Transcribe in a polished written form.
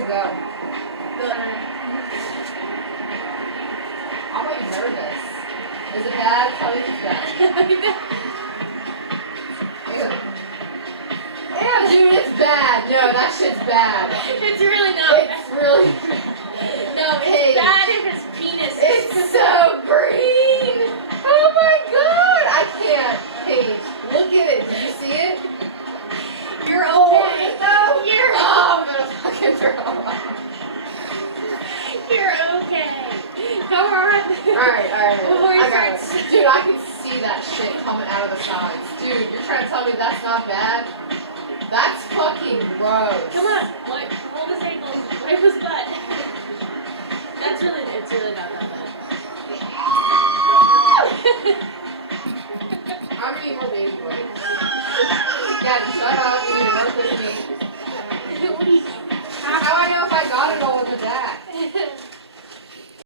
it go? Good. I'm like nervous. Is it bad? Tell me if it's bad. Ew. Ew, dude, it's bad. No, that shit's bad. It's really not. It's really bad. No, it's bad if his penis is. It's so green. Oh my god. I can't. Paige, look at it. Did you see it? You're Oh, okay. no. You're Oh, I'm gonna fucking throw up. You're okay. Come on. Alright. Before you I got it. start- Dude, I can see that shit coming out of the sides. Dude, you're trying to tell me that's not bad? That's fucking gross. Come on. Like, hold his ankles. Wipe his butt. It's really not that bad. I'm gonna need more baby wipes. Dad, shut up. You need to work with me. What are you doing?